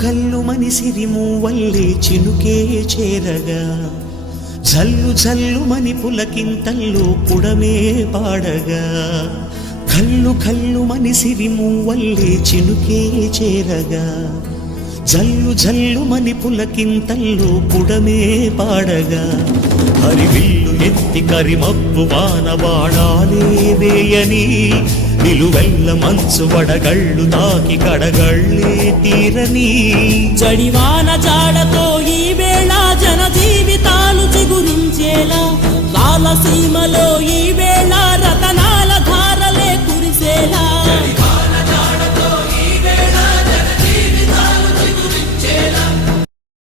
కల్లు మని సిరిమూవల్లే చినుకే చేరగా జల్లు జల్లు మని పులకింతల్లో పుడమే పాడగా కల్లు కల్లు మని సిరిమూవల్లే చినుకే చేరగా జల్లు జల్లు మని పులకింతల్లో పుడమే పాడగా హరివిల్లు ఎత్తి కరిమబ్బు వానబాణాలే వేయని నిలువెల్ల మంచు వడగళ్ళు తాకి కడగళ్ళే తీరని జడివాన జాడతో ఈ వేళ జన జీవితాలు చిగురించేలా రాలసీమలో